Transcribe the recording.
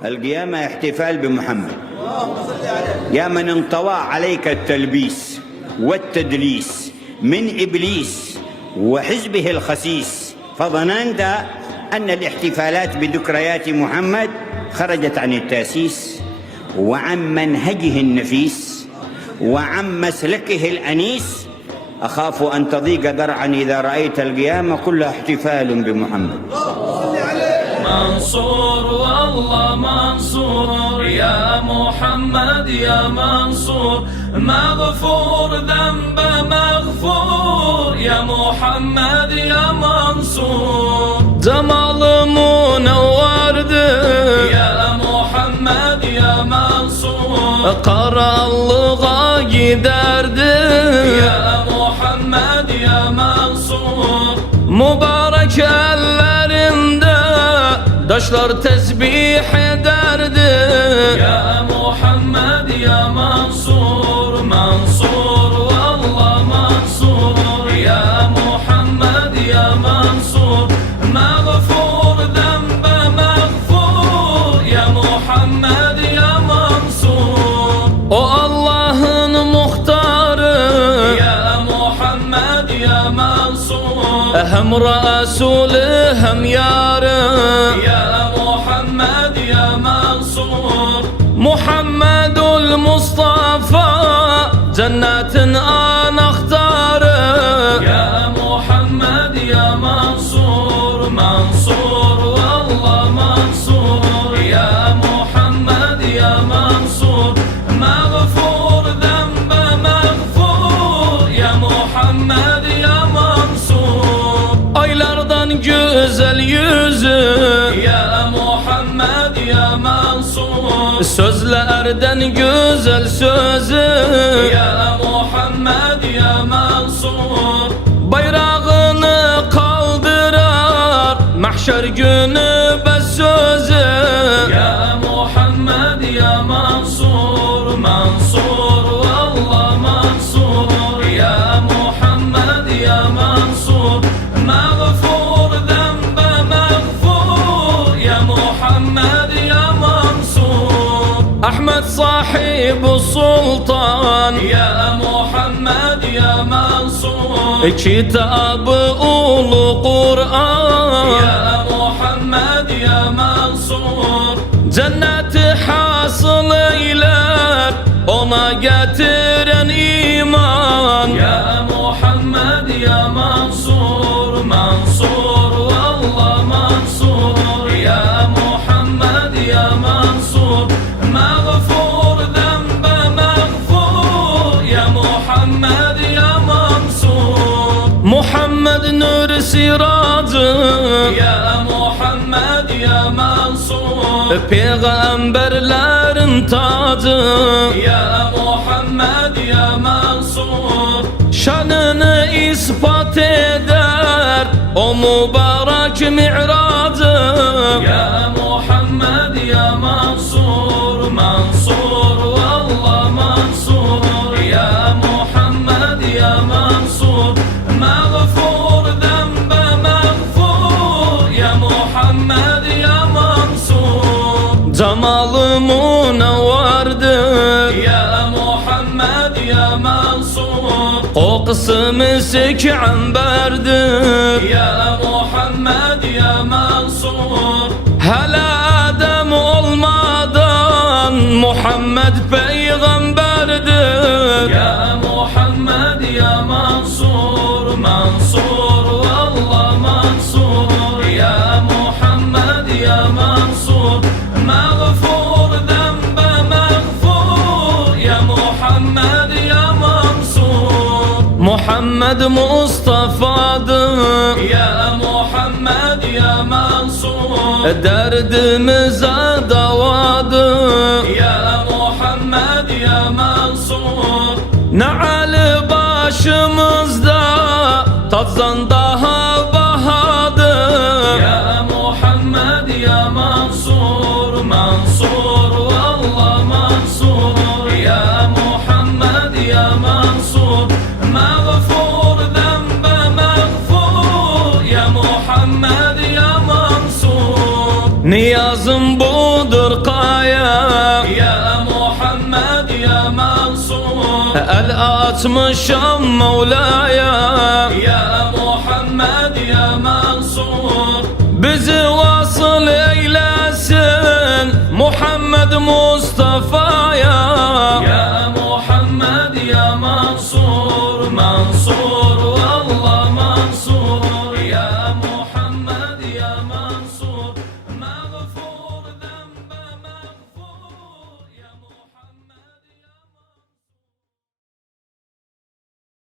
القيامة احتفال بمحمد. يا من انطوى عليك التلبيس والتدليس من إبليس وحزبه الخسيس، فظننت أن الاحتفالات بذكريات محمد خرجت عن التأسيس وعن منهجه النفيس وعن مسلكه الأنيس. أخاف أن تضيق ذرعا إذا رأيت القيامة كلها احتفال بمحمد. منصور والله منصور يا محمد يا منصور، مغفور ذنبه مغفور يا محمد يا منصور. جمال منورد يا محمد يا منصور، قرأ اللغة يدرد يا محمد يا منصور. مبارك ellerinde daşlar tesbih ederdi ya Muhammed ya Mansur. Mansur vallah Mansur ya Muhammed ya Mansur, mağfur zembe mağfur ya Muhammed ya Mansur. O Allah'ın muhtarı ya Muhammed ya Mansur, hem Resulü hem yarı ya Muhammed ya Mansur. Muhammedul Mustafa cennetin anahtarı ya Muhammed ya Mansur. Mansur vallah Mansur ya Muhammed ya Mansur, mağfur zembe mağfur ya Muhammed ya Mansur. Aylardan güzel yüzü ya Muhammed ya Mansur, sözlerden güzel sözü ya Muhammed ya Mansur. Bayrağını kaldırar mahşer günü bez sözü ya Muhammed ya Mansur. Mansur vallah Mansur ya Muhammed ya Mansur, mağfur zembe mağfur ya Muhammed ya Mansur. Ahmet sahibi sultan ya Muhammed ya Mansur, kitabı ulu Kur'an ya Muhammed ya Mansur. Cenneti hasıl eyler ona getiren iman ya Muhammed ya Mansur. Mansur vallah Mansur ya Muhammed ya Mansur, mağfur zembe mağfur ya Muhammed ya Mansur. Muhammed nur siracı ya Muhammed ya Mansur, peygamberlerin tacı ya Muhammed ya Mansur. Şanını ispat eder o mübarek mi'racı ya Muhammed ya Mansur. Mansur vallah Mansur ya Muhammed ya Mansur, mağfur zembe mağfur ya Muhammed ya Mansur. Cemalı munevverdir ya Muhammed ya Mansur, kokusu misik amberdir ya Muhammed ya Mansur. Hele Adem olmadan Muhammed peygamberdir ya Muhammed ya Mansur. Mansur vallah Mansur ya Muhammed ya Mansur, mağfur zembe mağfur ya Muhammed ya Mansur. Muhammed Mustafa'dır ya Muhammed ya Mansur, derdimize davadır ya Muhammed ya Mansur. Ne ali başımızda tazdan daha bahadır ya Muhammed ya Mansur. Mansur vallah Mansur ya Muhammed ya Mansur, mağfur zembe mağfur ya Muhammed ya Mansur. نيازم budur kaya Ya Muhammed ya Mansur El atmışam Mevla'ya Ya Muhammed ya Mansur Bizi vasıl eylesin Muhammed Mustafa'ya